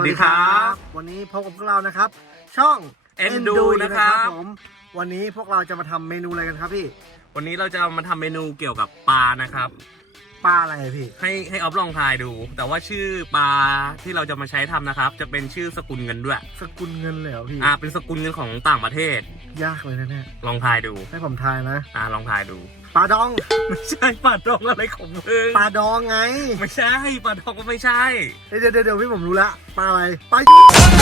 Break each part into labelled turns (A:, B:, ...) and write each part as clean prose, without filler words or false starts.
A: วัสดีครับ
B: วันนี้พบกับพวกเรานะครับช่อง
A: Endo นะครับ
B: ผมวันนี้พวกเราจะมาทำเมนูอะไรกันครับพี่
A: วันนี้เราจะมาทำเมนูเกี่ยวกับปลานะครับ
B: ปลาอะไรพี่
A: ให้ออฟลองทายดูแต่ว่าชื่อปลาที่เราจะมาใช้ทำนะครับจะเป็นชื่อสกุลเงินด้วย
B: สกุลเงินเลยเหรอพี่
A: เป็นสกุลเงินของต่างประเทศ
B: ยากเลยนะเนี่ย
A: ลองทายดู
B: ให้ผมทายนะ
A: ลองทายดู
B: ปลาดอง
A: ไม่ใช่ปลาดองอะไรของมึง
B: ปลาดองไง
A: ไม่ใช่ปลาดองก็ไม่ใช่
B: เดี๋ยวพี่ผมรู้ละปลาอะไรปลายุ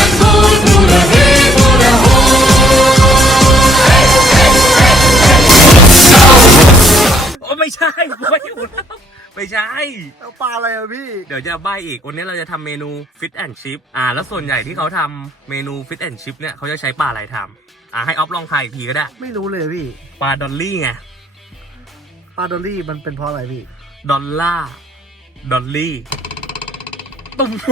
A: ไม่ใช่ไม่อยู่แล้วไม่ใช่
B: แล้วปลาอะไรอะพี่
A: เดี๋ยวจะใบ้อีกวันนี้เราจะทำเมนู Fish and Chip แล้วส่วนใหญ่ที่เขาทำเมนู Fish and Chip เนี่ยเขาจะใช้ปลาอะไรทำให้ออฟลองทายอีกทีก็ได้
B: ไม่รู้เลยพี่
A: ปลาดอลลี่ไง
B: ปลาดอลลี่มันเป็นเพราะอะไรพี่
A: ดอลล่าดอลลี่ตุ่ม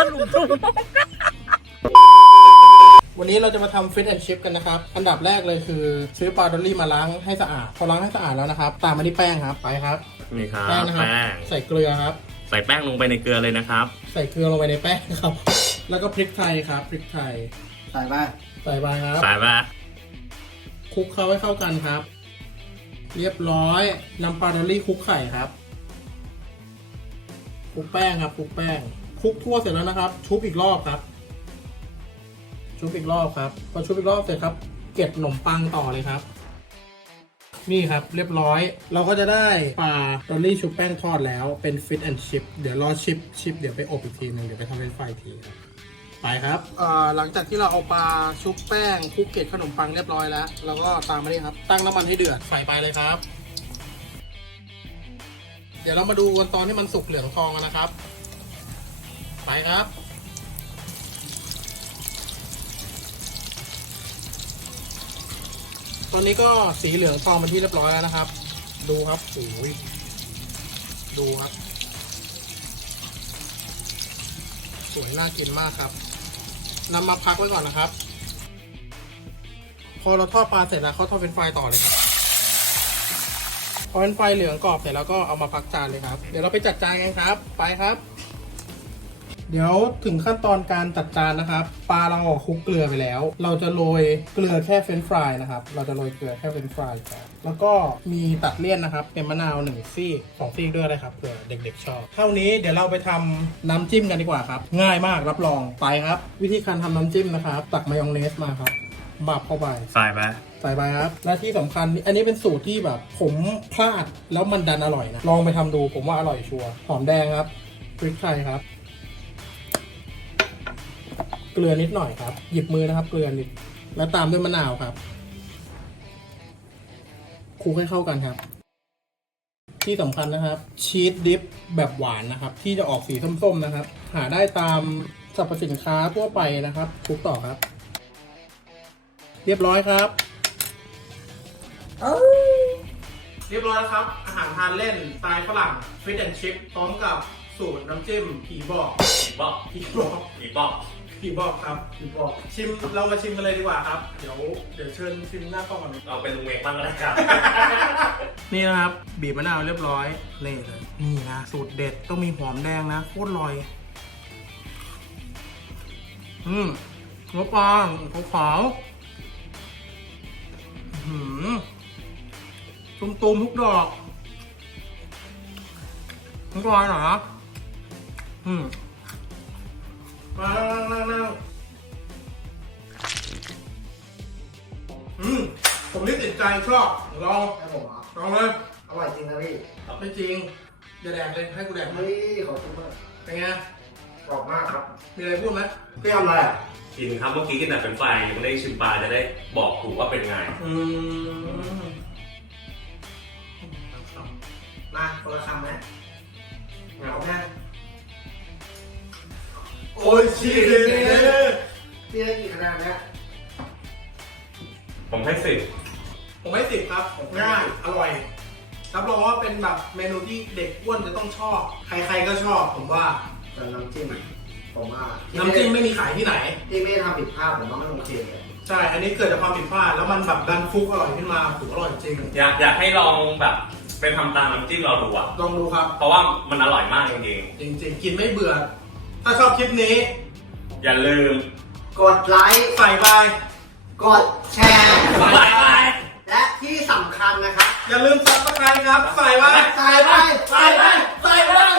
C: วันนี้เราจะมาทำฟิชแอนด์ชิพกันนะครับอันดับแรกเลยคือซื้อปลาดอลลี่มาล้างให้สะอาดพอล้างให้สะอาดแล้วนะครับตามมาที่แป้งครับไปครับ
A: นี่ครับ
C: แป้งนะครับใส่เกลือครับ
A: ใส่แป้งลงไปในเกลือเลยนะครับ
C: ใส่เกลือลงไปในแป้งครับแล้วก็พริกไทยครับพริกไทย
B: ใส่ไป
C: ครับ
A: ใส่ไป
C: คลุกเคล้าให้เข้ากันครับเรียบร้อยนำปลาดอลลี่คลุกไข่ครับคลุกแป้งครับคลุกแป้งคลุกทั่วเสร็จแล้วนะครับชุบอีกรอบครับชุบอีกรอบครับพอชุบอีกรอบเสร็จครับเก็บขนมปังต่อเลยครับนี่ครับเรียบร้อยเราก็จะได้ปลาดอลลี่ชุบแป้งทอดแล้วเป็นฟิชแอนด์ชิพเดี๋ยวรอชิปเดี๋ยวไปอบอีกทีนึงเดี๋ยวไปทำเป็นไฟทีครับไปครับหลังจากที่เราเอาปลาชุบแป้งคลุกเกล็ดขนมปังเรียบร้อยแล้วเราก็ตามมานี่ครับตั้งน้ำมันให้เดือดใส่ไปเลยครับเดี๋ยวเรามาดูกันตอนที่มันสุกเหลืองทองนะครับไปครับตอนนี้ก็สีเหลืองทองเป็นที่เรียบร้อยแล้วนะครับดูครับโอ้ยดูครับสวยน่ากินมากครับนำมาพักไว้ก่อนนะครับพอเราทอดปลาเสร็จแล้วเขาทอดเป็นไฟต่อเลยครับพอเป็นไฟเหลืองกรอบเสร็จแล้วก็เอามาพักจานเลยครับเดี๋ยวเราไปจัดจานกันครับไปครับเดี๋ยวถึงขั้นตอนการจัดจานนะครับปลาเราคลุกเกลือไปแล้วเราจะโรยเกลือแค่เฟรนช์ฟรายนะครับเราจะโรยเกลือแค่เฟรนช์ฟรายครับแล้วก็มีตัดเลี่ยนนะครับเป็นมะนาว1ซี่2ซี่ด้วยนะครับเผื่อเด็กๆชอบเท่านี้เดี๋ยวเราไปทำน้ำจิ้มกันดีกว่าครับง่ายมากรับรองไปครับวิธีการทำน้ำจิ้มนะครับตักมายองเนสมาครับบับเข้าไป
A: ใส่ไป
C: ครับและที่สำคัญอันนี้เป็นสูตรที่แบบผมพลาดแล้วมันดันอร่อยนะลองไปทำดูผมว่าอร่อยชัวร์หอมแดงครับพริกไทยครับเกลือนิดหน่อยครับหยิบมือนะครับเกลือนิดแล้วตามด้วยมะนาวครับคลุกให้เข้ากันครับที่สำคัญนะครับชีสดิฟแบบหวานนะครับที่จะออกสีส้มๆนะครับหาได้ตามสรรพสินค้าทั่วไปนะครับคลุกต่อครับเรียบร้อยครับเรียบร้อยแล้วครับอาหารทานเล่นสไตล์ฝรั่งฟิชแอนด์ชิพพร้อมกับสูตรน้ำจิ้มผีบอกครับผีบอกชิมเรามาชิมกันเลยดีกว่าครับเดี๋ยวเชิญชิมหน้ากล้องก่อน
A: เอาเป็นลุงเมกบ้างก็ได้ครับ
C: นี่นะครับบีบมะนาวเรียบร้อยนี่เลยนี่นะสูตรเด็ดต้องมีหอมแดงนะโคตรอร่อยหัวปลาขาวตุ่มทุกดอกทุกรอยเหรอมานั่งผมนี่ติดใจชอบลอง
B: ให้ผม
C: ลองเลย
B: อร่อยจริงนะพี่
C: ไม่จริงอย่าแดกเลยให้กูแดก
B: เฮ้ยขอบคุณมาก
C: เป็นไง
B: กรอบมากครับ
C: มีอะไรพูดไหม
B: พี่ทำอะไร
A: กินครับเมื่อกี้กินแต่เป็นไฟยังไม่ได้ชิมปลาจะได้บอกถูกว่าเป็นไง
B: มาคนละคำนะเอาแม่
C: โอ้ยชีส
B: พี่ให้กี่คะแนนนะ
A: ผมให้
C: 10ครับง่ายอร่อยรับรองว่าเป็นแบบเมนูที่เด็กอ้วนจะต้องชอบใครๆก็ชอบผมว่า
B: แต่น้ำจิ้มผมว่า
C: น้ำจิ้มไม่มีขายที่ไหน
B: ที่ไม่ทำผิดพลาดผมว่ามันโอเคเลย
C: ใช่อันนี้เกิดจากความผิดพลาดแล้วมันแบบดันฟุกอร่อยขึ้นมาถูกอร่อยจริง
A: อยากให้ลองแบบเป็นทำตามน้ำจิ้มเราดูอะ
C: ลองดูครับ
A: เพราะว่ามันอร่อยมากจริง
C: กินไม่เบื่อถ้าชอบคลิปนี้
A: อย่าลืม
B: กดไลค์
C: ใส่ไป
B: กดแชร์
A: ไป
B: และที่สำคัญนะครับ
C: อย่าลืมซับสไครต์ครับ ใส่ไป
B: ใส่ไป
A: ไป